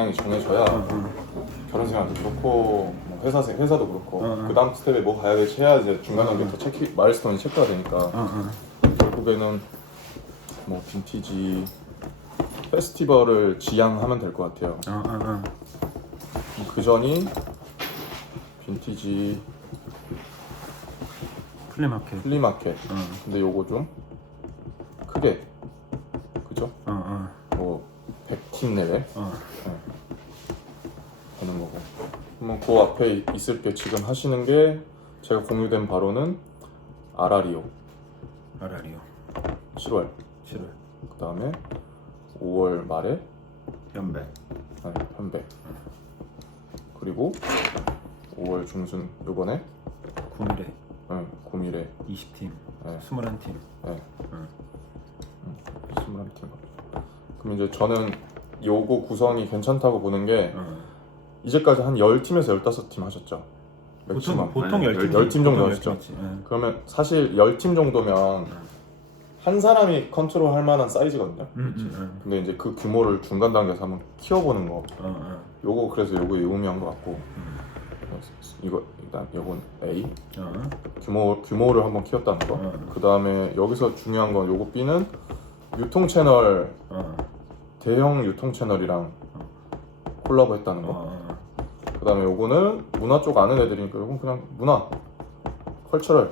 방향이 정해져야 결혼 생활도 그렇고 뭐 회사도 그렇고 그 다음 스텝에 뭐 가야 될지 해야 이제 중간 단계부터 마일스톤이 체크가 되니까 결국에는 뭐 빈티지 페스티벌을 지향하면 될 것 같아요. 그 전이 빈티지 플리마켓. 근데 요거 좀 크게 그죠? 뭐 100팀 레벨 되는 거고. 그러면 그 앞에 있을 게 지금 하시는 게 제가 공유된 바로는 아라리오 7월 그 다음에 5월 말에 연배 현배 그리고 5월 중순 요번에 구미래 20팀 네. 21팀 네. 21팀. 그럼 이제 저는 요거 구성이 괜찮다고 보는 게 이제까지 한 10팀에서 15팀 하셨죠? 보통 10팀 정도 하셨죠? 그러면 사실 10팀 정도면 한 사람이 컨트롤 할 만한 사이즈거든요. 근데 이제 그 규모를 중간 단계에서 한번 키워보는 거. 요거 그래서 요거 의미한 것 같고 이거 일단 요건 A 규모를 한번 키웠다는 거. 그 다음에 여기서 중요한 건 요거 B는 유통 채널 대형 유통 채널이랑 콜라보 했다는 거. 그 다음에 요거는 문화 쪽 아는 애들이니까 요건 그냥 문화 컬처럴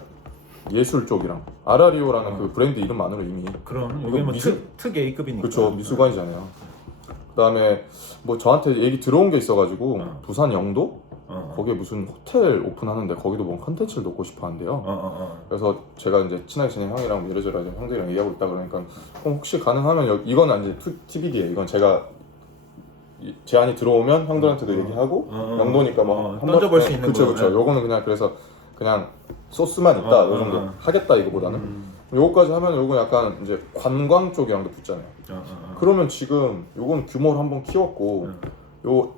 예술 쪽이랑 아라리오라는 그 브랜드 이름만으로 이미 그럼 이게 뭐 특 A급이니까 그렇죠. 미술관이잖아요. 그 다음에 뭐 저한테 얘기 들어온 게 있어가지고 부산 영도 거기에 무슨 호텔 오픈하는데 거기도 뭐 컨텐츠를 넣고 싶어 한대요. 그래서 제가 이제 친하게 지낸 형이랑 이래저래 형들이랑 얘기하고 있다 그러니까 혹시 가능하면 이건 이제 TBD예요. 이건 제가 제안이 들어오면 형들한테도 얘기하고 영도니까 뭐 한번 던져볼 수 있는 그쵸. 요거는 그냥 그래서 그냥 소스만 있다 요 정도 하겠다 이거보다는 요거까지 하면 요거 약간 이제 관광 쪽이랑도 붙잖아요. 그러면 지금 요건 규모를 한번 키웠고 요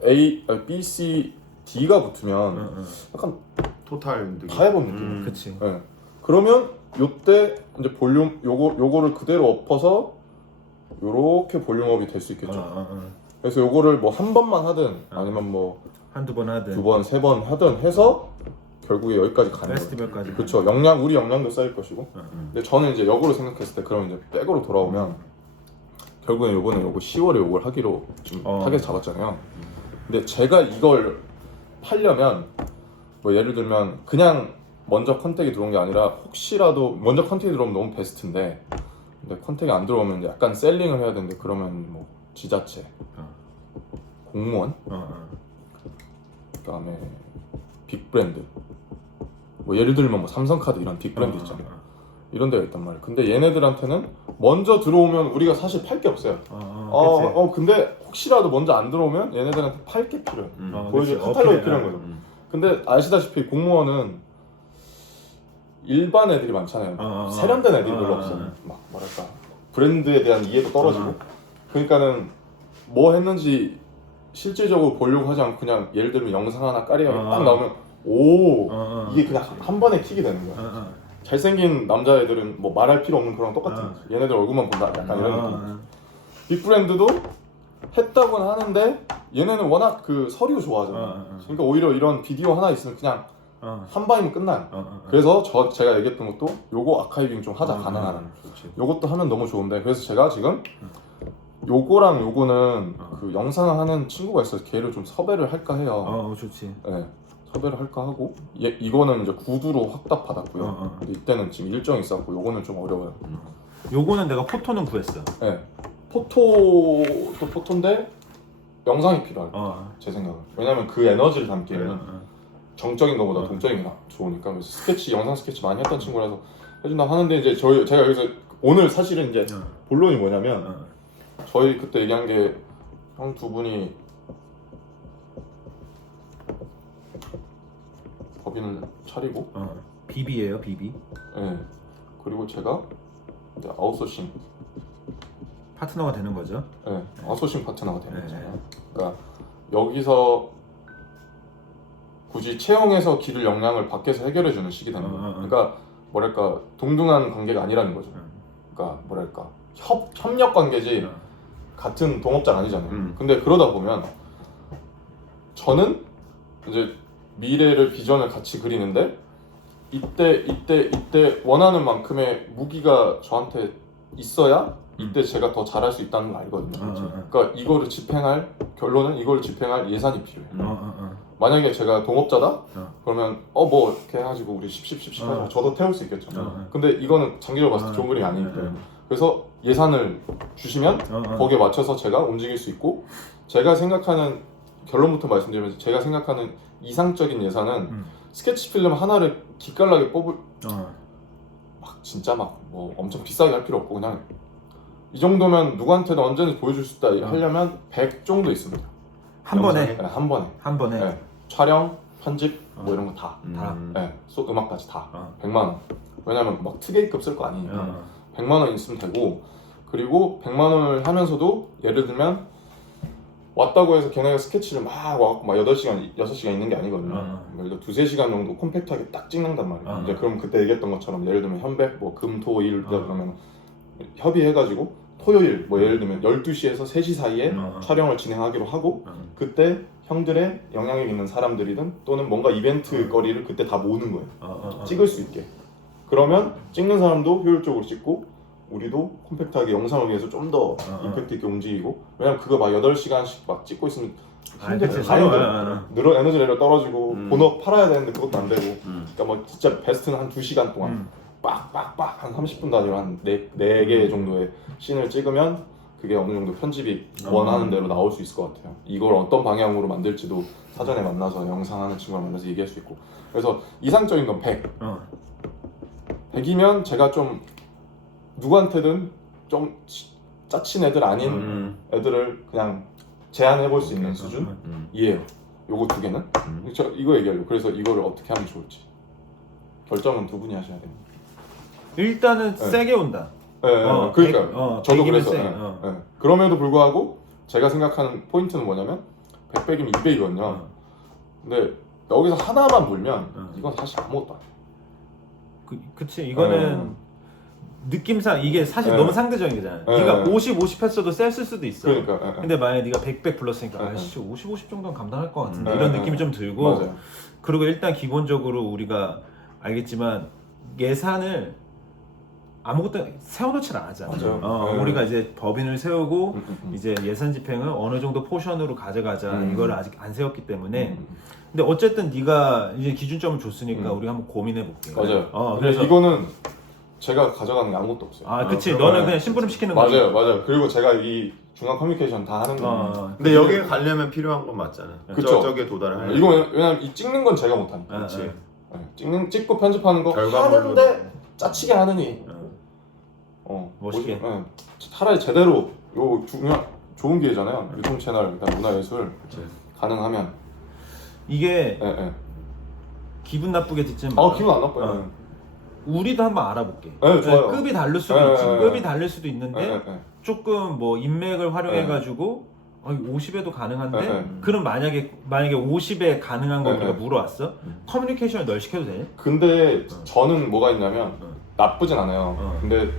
B, C, D가 붙으면 약간 토탈 느낌 다 해본 느낌. 그치. 네. 그러면 요때 이제 볼륨 요거를 그대로 엎어서 요렇게 볼륨업이 될 수 있겠죠. 그래서 요거를 뭐 한 번만 하든 아니면 뭐 한두 번 하든 두 번, 세 번 하든 해서 결국에 여기까지 가는 거예요. 페스티벌까지. 그렇죠. 우리 역량도 쌓일 것이고. 근데 저는 이제 역으로 생각했을 때 그럼 이제 백으로 돌아오면 결국엔 요번에 요거 10월에 요걸 하기로 지금 타겟 잡았잖아요. 근데 제가 이걸 하려면 뭐 예를 들면 그냥 먼저 컨택이 들어온 게 아니라 혹시라도 먼저 컨택이 들어오면 너무 베스트인데 근데 컨택이 안 들어오면 약간 셀링을 해야 되는데 그러면 뭐 지자체, 공무원, 그다음에 빅브랜드 뭐 예를 들면 뭐 삼성카드 이런 빅브랜드 있잖아요. 이런 데가 있단 말이에요. 근데 얘네들한테는 먼저 들어오면 우리가 사실 팔 게 없어요. 근데 혹시라도 먼저 안 들어오면 얘네들한테 팔 게 필요해요. 보여줄 카탈로그 필요한 거죠. 근데 아시다시피 공무원은 일반 애들이 많잖아요. 세련된 애들이 별로 없어요. 막 뭐랄까 브랜드에 대한 이해도 떨어지고 그러니까는 뭐 했는지 실질적으로 보려고 하지 않고 그냥 예를 들면 영상 하나 까리가 딱 나오면 이게 그냥 한 번에 킥이 되는 거야. 잘생긴 남자애들은 뭐 말할 필요 없는 거랑 똑같은 거지. 얘네들 얼굴만 본다 약간 이런 느낌. 빅브랜드도 했다고는 하는데 얘네는 워낙 그 서류 좋아하잖아. 그러니까 오히려 이런 비디오 하나 있으면 그냥 한 방이면 끝나요. 그래서 제가 얘기했던 것도 요거 아카이빙 좀 하자 가능하는. 요것도 하면 너무 좋은데 그래서 제가 지금 요거랑 요거는 그 영상을 하는 친구가 있어서 걔를 좀 섭외를 할까 해요. 좋지. 네, 섭외를 할까 하고 이거는 이제 구두로 확답 받았고요. 근데 이때는 지금 일정이 있었고 요거는 좀 어려워요. 요거는 내가 포토는 구했어. 네, 포토도 포토인데 영상이 필요해요. 제 생각은. 왜냐면 그 에너지를 담기에는 정적인 것보다 동적인 게 좋으니까. 그래서 영상 스케치 많이 했던 친구라서 해준다고 하는데 이제 제가 여기서 오늘 사실은 이제 본론이 뭐냐면 저희 그때 얘기한 게 형 두 분이 법인을 차리고 비비예요, 비비. 네. 그리고 제가 이제 아웃소싱 파트너가 되는 거죠. 네, 아웃소싱 파트너가 되는 거잖아요. 그러니까 여기서 굳이 채용해서 기를 역량을 밖에서 해결해주는 식이 되는 거예요. 그러니까 뭐랄까 동등한 관계가 아니라는 거죠. 그러니까 뭐랄까 협력 관계지 같은 동업자가 아니잖아요. 근데 그러다 보면 저는 이제 미래를 비전을 같이 그리는데 이때 원하는 만큼의 무기가 저한테 있어야 이때 제가 더 잘할 수 있다는 걸 알거든요. 그러니까 이거를 집행할 결론은 이걸 집행할 예산이 필요해. 만약에 제가 동업자다? 그러면 뭐 이렇게 해가지고 우리 10 하자. 저도 태울 수 있겠죠. 근데 이거는 장기적으로 봤을 때 좋은 그림이 아니기 때문에 그래서 예산을 주시면 거기에 맞춰서 제가 움직일 수 있고 제가 생각하는 결론부터 말씀드리면 제가 생각하는 이상적인 예산은 스케치 필름 하나를 기깔나게 뽑을 막 진짜 막 뭐 엄청 비싸게 할 필요 없고 그냥 이 정도면 누구한테도 언제든지 보여줄 수 있다 하려면 100 정도 있습니다. 한 번에? 네, 한 번에. 한 번에? 네. 촬영, 편집 뭐 이런 거 다. 네, 음악까지 다. 100만 원. 왜냐면 막 특혜급 쓸 거 아니니까 100만 원 있으면 되고 그리고 100만 원을 하면서도 예를 들면 왔다고 해서 걔네가 스케치를 막 와갖고 막 8시간, 6시간 있는 게 아니거든요. 예를 들어 2-3시간 정도 콤팩트하게 딱 찍는단 말이에요. 이제 그럼 그때 얘기했던 것처럼 예를 들면 현백, 뭐 금, 토, 일이다 그러면 협의해가지고 토요일 뭐 예를 들면 12시에서 3시 사이에 촬영을 진행하기로 하고 그때 형들의 영향력 있는 사람들이든 또는 뭔가 이벤트 거리를 그때 다 모으는 거예요. 찍을 수 있게. 그러면 찍는 사람도 효율적으로 찍고 우리도 콤팩트하게 영상을 위해서 좀 더 임팩트 있게 움직이고 왜냐면 그거 막 8시간씩 막 찍고 있으면 힘들어요. 에너지 레벨 떨어지고 본업 팔아야 되는데 그것도 안 되고 그러니까 뭐 진짜 베스트는 한 2시간 동안 빡빡빡 한 30분 단위로 한 4개 정도의 씬을 찍으면 그게 어느 정도 편집이 원하는 대로 나올 수 있을 것 같아요. 이걸 어떤 방향으로 만들지도 사전에 만나서 영상하는 친구랑 만나서 얘기할 수 있고 그래서 이상적인 건 100 100이면 제가 좀 누구한테든 좀 짜친 애들 아닌 애들을 그냥 제안해 볼 수 있는 수준이에요. 요거 2개는 저 이거 얘기하려고 그래서 이거를 어떻게 하면 좋을지 결정은 2분이 하셔야 됩니다. 일단은 세게 온다. 그러니까 저도 그랬어요. 그럼에도 불구하고 제가 생각하는 포인트는 뭐냐면 100백이면 200이거든요. 근데 여기서 하나만 물면 이건 사실 아무것도 아니에요. 그치 이거는 느낌상 이게 사실 너무 상대적인 거잖아. 네가 50 했어도 셌을 수도 있어. 그러니까. 근데 만약에 네가 100 불렀으니까 아씨 50 정도는 감당할 것 같은데 이런 느낌이 좀 들고 맞아요. 그리고 일단 기본적으로 우리가 알겠지만 예산을 아무것도 세워놓질 않았잖아. 우리가 이제 법인을 세우고 이제 예산 집행을 어느 정도 포션으로 가져가자 이걸 아직 안 세웠기 때문에 근데 어쨌든 네가 이제 기준점을 줬으니까 우리가 한번 고민해 볼게. 맞아요. 그래서 이거는 제가 가져가는 게 아무것도 없어요. 그치. 너는 그냥 심부름 시키는 거. 맞아요. 그리고 제가 이 중간 커뮤니케이션 다 하는 거예요. 근데 여기에 가려면 필요한 건 맞잖아. 그쵸. 저쪽에 도달을 이거 왜냐면 이 찍는 건 제가 못하니까. 그렇지. 찍고 편집하는 거 결과물로 하는데 짜치게 하느니 멋있게. 차라리 제대로 요 좋은 기회잖아요. 유통 채널, 그다음 문화예술 가능하면 이게 기분 나쁘게 듣지 마. 기분 안 나빠요. 우리도 한번 알아볼게. 좋아요. 급이 다를 수도 있지. 급이 다를 수도 있는데 조금 뭐 인맥을 활용해가지고 50에도 가능한데 그럼 만약에 50에 가능한 거 우리가 물어왔어? 커뮤니케이션을 널 시켜도 돼? 근데 저는 뭐가 있냐면 나쁘진 않아요. 근데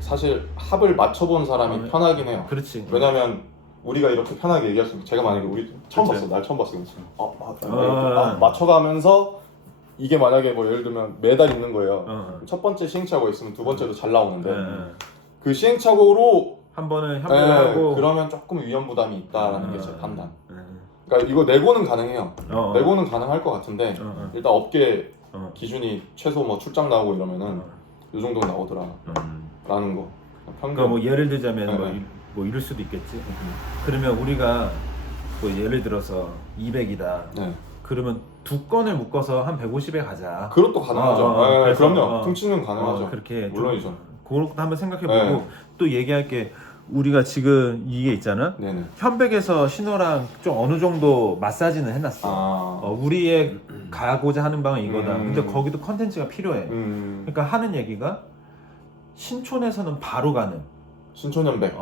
사실 합을 맞춰본 사람이 편하긴 해요. 그렇지. 왜냐면 우리가 이렇게 편하게 얘기할 수 있고 제가 만약에 우리 처음 봤어. 날 처음 봤어. 맞춰가면서 이게 만약에 뭐 예를 들면 매달 있는 거예요. 첫 번째 시행착오가 있으면 두 번째도 잘 나오는데 그 시행착오로 한 번은 협력하고 그러면 조금 위험 부담이 있다라는 게 제 판단. 그러니까 이거 내고는 가능해요. 내고는 가능할 것 같은데 일단 업계 기준이 최소 뭐 출장 나오고 이러면은 이 정도 나오더라 라는 거. 그러니까 뭐 예를 들자면 뭐 이럴 수도 있겠지. 그러면 우리가 뭐 예를 들어서 200이다. 그러면 2건을 묶어서 한 150에 가자. 그것도 가능하죠. 그럼요. 퉁 퉁치는 가능하죠. 그렇게 물론이죠. 그것도 한번 생각해보고 또 얘기할 게 우리가 지금 이게 있잖아. 현백에서 신호랑 좀 어느 정도 마사지는 해놨어. 우리의 가고자 하는 방은 이거다. 근데 거기도 컨텐츠가 필요해. 그러니까 하는 얘기가 신촌에서는 바로 가는. 신촌현백.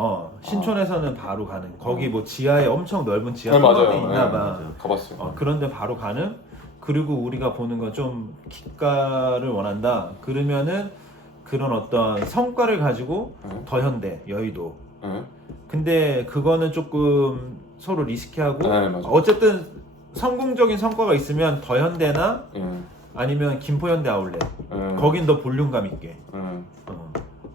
신촌에서는 바로 가는. 거기 뭐 지하에 엄청 넓은 지하 통학이 있나봐. 가봤어요. 그런데 바로 가는. 그리고 우리가 보는 건 좀 기가를 원한다. 그러면은 그런 어떤 성과를 가지고 더 현대, 여의도. 근데 그거는 조금 서로 리스키하고 어쨌든 성공적인 성과가 있으면 더현대나 예. 아니면 김포현대 아울렛 예. 거긴 더 볼륨감 있게. 예.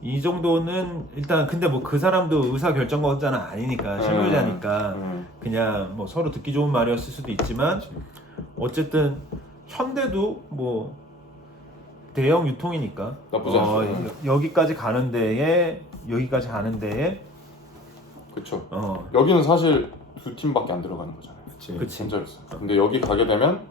이 정도는 일단 근데 뭐 그 사람도 의사 결정권자는 아니니까 실무자니까 그냥 뭐 서로 듣기 좋은 말이었을 수도 있지만 어쨌든 현대도 뭐 대형 유통이니까 나쁘지 않죠. 여기까지 가는 데에 그쵸. 어 여기는 사실 두 팀밖에 안 들어가는 거잖아요. 그치. 혼자였어요. 근데 여기 가게 되면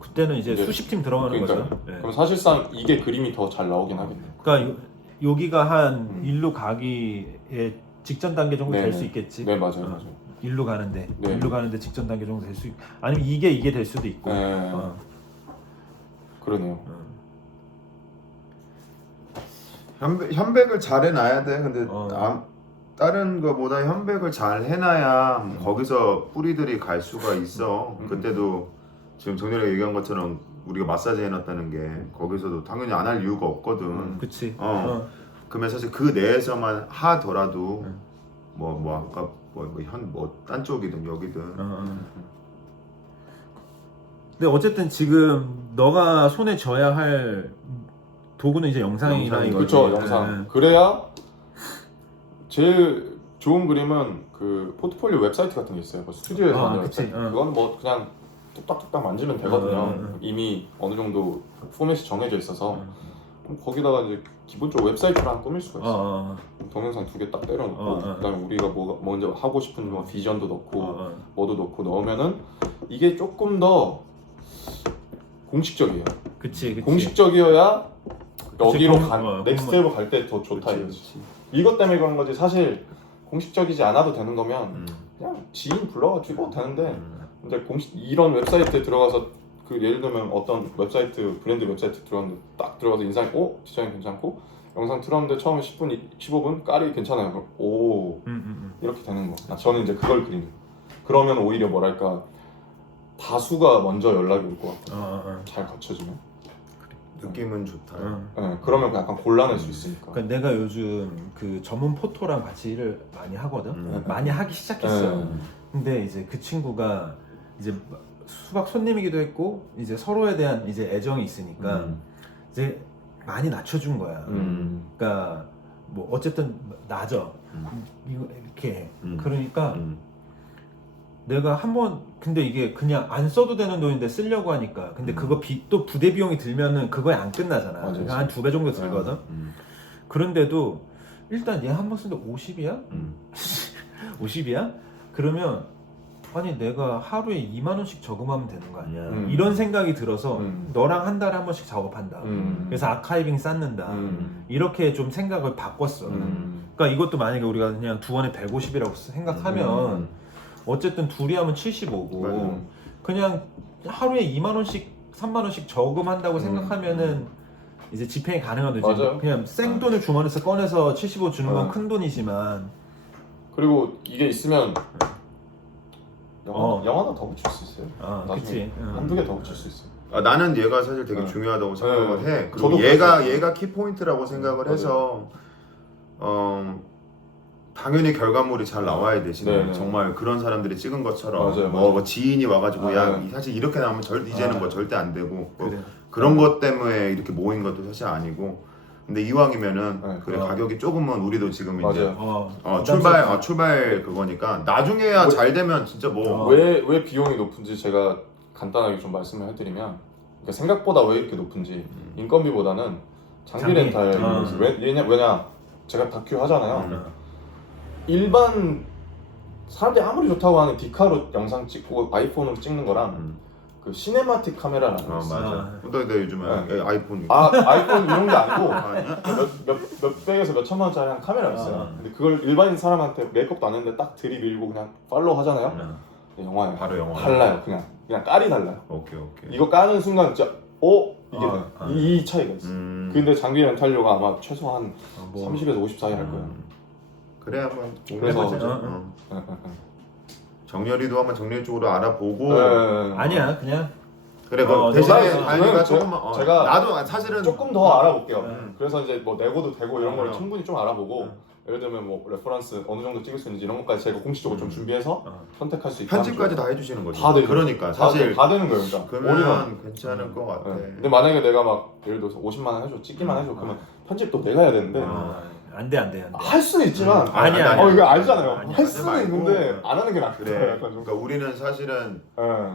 그때는 이제 수십 팀 들어가는 그러니까요. 거죠. 예. 그럼 사실상 이게 그림이 더 잘 나오긴 하겠네요. 그러니까 여기가 한 일로 가기에 직전 단계 정도 될 네네. 수 있겠지. 네 맞아요, 맞아요. 일로 가는데 네. 일로 가는데 직전 단계 정도 될 수 있고 아니면 이게 될 수도 있고. 네. 그러네요. 현백을 잘 해놔야 돼. 근데 다른 거보다 현백을 잘 해놔야 거기서 뿌리들이 갈 수가 있어. 그때도 지금 정렬이가 얘기한 것처럼 우리가 마사지 해놨다는 게 거기서도 당연히 안 할 이유가 없거든. 그치. 그러면 사실 그 내에서만 하더라도 뭐 아까 딴 쪽이든 여기든 근데 어쨌든 지금 너가 손에 쥐어야 할 도구는 이제 영상이라 이거지. 그렇죠, 영상. 그래야 제일 좋은 그림은 그 포트폴리오 웹사이트 같은 게 있어요. 뭐 스튜디오에서 만든 그치. 웹사이트. 그건 뭐 그냥 뚝딱뚝딱 만지면 되거든요. 이미 어느 정도 포맷이 정해져 있어서 그럼 거기다가 이제 기본적으로 웹사이트를 하나 꾸밀 수가 있어요. 동영상 2개 딱 때려놓고 그다음에 우리가 뭐 먼저 하고 싶은 뭐 비전도 넣고 뭐도 넣고 넣으면은 이게 조금 더 공식적이에요. 그치. 공식적이어야 여기로 그치, 넥스트 레벨 갈 때 더 좋다 이거지. 이것 때문에 그런 거지. 사실 공식적이지 않아도 되는 거면 그냥 지인 불러가지고 되는데 이제 이런 웹사이트에 들어가서 그 예를 들면 어떤 웹사이트 브랜드 웹사이트 들어갔는데 딱 들어가서 인상이 디자인 괜찮고 영상 틀었는데 처음에 10분 15분 깔이 괜찮아요. 그럼 오 이렇게 되는 거. 저는 이제 그걸 그리는. 그러면 오히려 뭐랄까 다수가 먼저 연락이 올 것 같고 잘 갖춰지면 느낌은 좋다. 네, 그러면 약간 곤란할 수 있으니까. 그러니까 내가 요즘 그 전문 포토랑 같이 일을 많이 하거든. 많이 하기 시작했어요. 근데 이제 그 친구가 이제 수박 손님이기도 했고 이제 서로에 대한 이제 애정이 있으니까 이제 많이 낮춰준 거야. 그러니까 뭐 어쨌든 낮아. 이거 이렇게 그러니까 내가 한번 근데 이게 그냥 안 써도 되는 돈인데 쓰려고 하니까 근데 그거 또 부대 비용이 들면은 그거에 안 끝나잖아. 그러니까 한 2배 정도 들거든. 그런데도 일단 얘 한 번 쓰는데 50이야? 50이야? 그러면 아니 내가 하루에 2만 원씩 저금하면 되는 거 아니야. 이런 생각이 들어서 너랑 한 달에 한 번씩 작업한다. 그래서 아카이빙 쌓는다. 이렇게 좀 생각을 바꿨어. 그러니까 이것도 만약에 우리가 그냥 두 원에 150이라고 생각하면 어쨌든 둘이 하면 75고 그냥 하루에 2만 원씩 3만 원씩 저금한다고 생각하면은 이제 집행이 가능하지. 맞아요. 그냥 생돈을 주머니에서 꺼내서 75 주는 건 큰 돈이지만 그리고 이게 있으면 영화나 더 붙일 수 있어요. 그치. 한두 개 더 붙일 수 있어요. 나는 얘가 사실 되게 중요하다고 생각을 해. 그리고 저도 얘가 키포인트라고 생각을 해서 당연히 결과물이 잘 나와야 되지만 정말 그런 사람들이 찍은 것처럼 뭐 지인이 와가지고 야 사실 이렇게 나오면 이제는 뭐 절대 안 되고 그런 것 때문에 이렇게 모인 것도 사실 아니고 근데 이왕이면은 그래 가격이 조금은 우리도 지금 이제 출발 그거니까 나중에야 잘 되면 진짜 뭐 왜 비용이 높은지 제가 간단하게 좀 말씀을 해드리면 그러니까 생각보다 왜 이렇게 높은지 인건비보다는 장비 렌탈 왜냐 제가 다큐 하잖아요. 일반 사람들이 아무리 좋다고 하는 디카로 영상 찍고 아이폰으로 찍는 거랑 그 시네마틱 카메라라는 거 있어요. 맞아. 근데 요즘에 아이폰 아이폰 이런 게 아니고 몇 백에서 몇 천만 원짜리 한 카메라가 있어요. 근데 그걸 일반인 사람한테 메이크업도 안 했는데 딱 들이밀고 그냥 팔로우 하잖아요. 영화예요. 바로 영화. 달라요. 그냥 깔이 달라요. 오케이. 이거 까는 순간 진짜 이게 이 차이가 있어. 근데 장비 렌탈료가 아마 최소 한 30에서 50 사이 할 거예요. 그래 한번 그래서 정렬이도 한번 정렬 쪽으로 알아보고 아니야 그냥 그래 대신에 아니가 조금만 제가 나도 사실은 조금 더 알아볼게요. 그래서 이제 뭐 내고도 되고 이런 걸 충분히 좀 알아보고 예를 들면 뭐 레퍼런스 어느 정도 찍을 수 있는지 이런 것까지 제가 공식적으로 좀 준비해서 선택할 수 있다. 편집까지 다 해주시는 거죠. 다 되죠. 그러니까 사실 다 되는 거예요. 그러니까 그러면 괜찮을 것 같아. 근데 만약에 내가 막 예를 들어서 50만 원 해줘, 찍기만 해줘, 그러면 편집도 내가 해야 되는데 안돼. 할 수는 있지만 아니야. 이거 알잖아요. 아니야. 할 수는 말고. 있는데 안 하는 게 낫다. 그래. 약간 좀. 그러니까 우리는 사실은 예.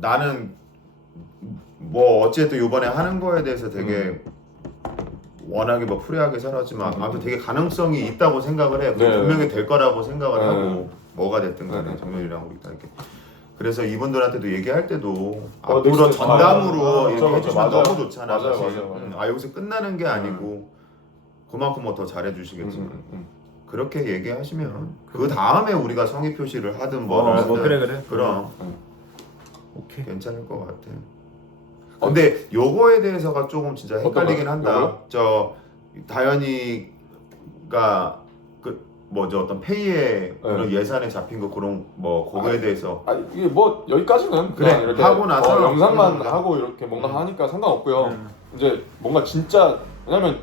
나는 뭐 어쨌든 이번에 하는 거에 대해서 되게 워낙에 뭐 프리하게 살았지만 아무튼 되게 가능성이 있다고 생각을 해. 네. 분명히 될 거라고 생각을 네. 하고 뭐가 됐든 간에 네. 정렬이랑 우리 다 이렇게. 그래서 이분들한테도 얘기할 때도 네, 앞으로 진짜 전담으로 이렇게 맞아요. 해주시면 맞아요. 너무 좋잖아. 맞아요. 사실. 맞아요. 아 여기서 끝나는 게 아니고 그만큼 뭐 더 잘해주시겠지만 그렇게 얘기하시면 그 다음에 우리가 성의 표시를 하든 뭐를 하든 그래. 그럼 오케이. 괜찮을 것 같아. 근데 요거에 대해서가 조금 진짜 헷갈리긴 한다. 요거요? 저 다현이가 그 뭐죠 어떤 페이에 그런 예산에 잡힌 거 그런 뭐 그거에 대해서 이게 뭐 여기까지는 그래, 그냥 이렇게 하고 나서 영상만 그런 하고 이렇게 뭔가 하니까 상관없고요. 이제 뭔가 진짜 왜냐면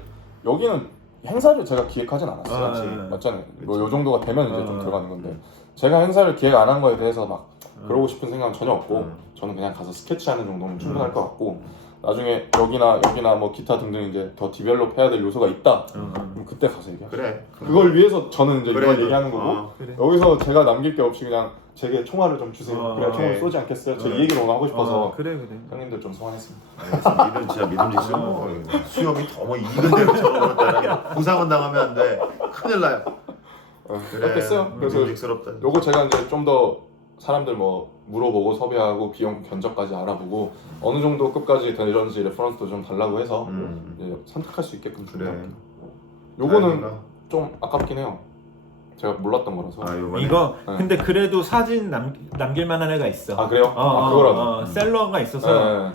여기는 행사를 제가 기획하진 않았어요. 아, 맞잖아요. 그치. 뭐 요 정도가 되면 이제 좀 아, 들어가는 건데 제가 행사를 기획 안 한 거에 대해서 막 그러고 싶은 생각은 전혀 없고 저는 그냥 가서 스케치하는 정도면 충분할 것 같고 나중에 여기나 뭐 기타 등등 이제 더 디벨롭 해야 될 요소가 있다. 그럼 그때 가서 얘기하죠. 그래. 그걸 위해서 저는 이제 그래, 이걸 얘기하는 거고 그래. 여기서 제가 남길 게 없이 그냥 제게 총알을 좀 주세요. 그래 총을 네. 쏘지 않겠어요? 제가 이 얘기를 오늘 하고 싶어서 그래. 형님들 좀 소환했습니다. 알겠습니다. 이런 진짜 믿음직스러워. 수염이 더 뭐 익은 대로 저러다가 부상은 당하면 안 돼. 큰일 나요. 그래. 어땠어요? 그래서 믿음직스럽다. 요거 제가 이제 좀 더 사람들 뭐 물어보고 섭외하고 비용 견적까지 알아보고 어느 정도 급까지 되는지 레퍼런스도 좀 달라고 해서 이제 선택할 수 있게끔 그래. 준비할게요. 요거는 다행이다. 좀 아깝긴 해요. 제가 몰랐던 거라서. 요번에 이거 네. 근데 그래도 사진 남길 만한 애가 있어. 아 그래요? 그거라도. 셀러가 있어서 네.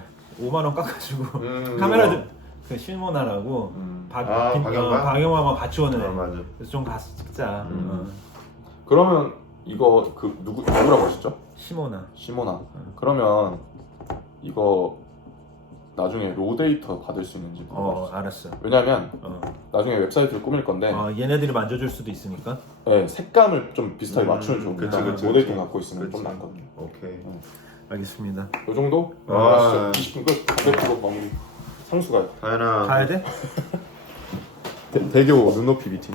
5만 원 깎아주고 카메라들 그 실모나라고 박영화가 같이 오는 애. 맞아. 그래서 좀 가서 찍자. 그러면 이거 그 누구라고 하셨죠? 시모나. 시모나. 그러면 이거 나중에 로 데이터 받을 수 있는지 알았어. 왜냐면 나중에 웹사이트를 꾸밀 건데 얘네들이 만져줄 수도 있으니까. 네, 색감을 좀 비슷하게 맞추면 좋으니까 그치. 로 데이터 갖고 있으면 그치. 좀 나거든요. 오케이. 알겠습니다. 요 정도? 아. 20분 끝. 담배 마무리. 상수가요. 다현아. 가야 돼? 대교 눈높이 BTS.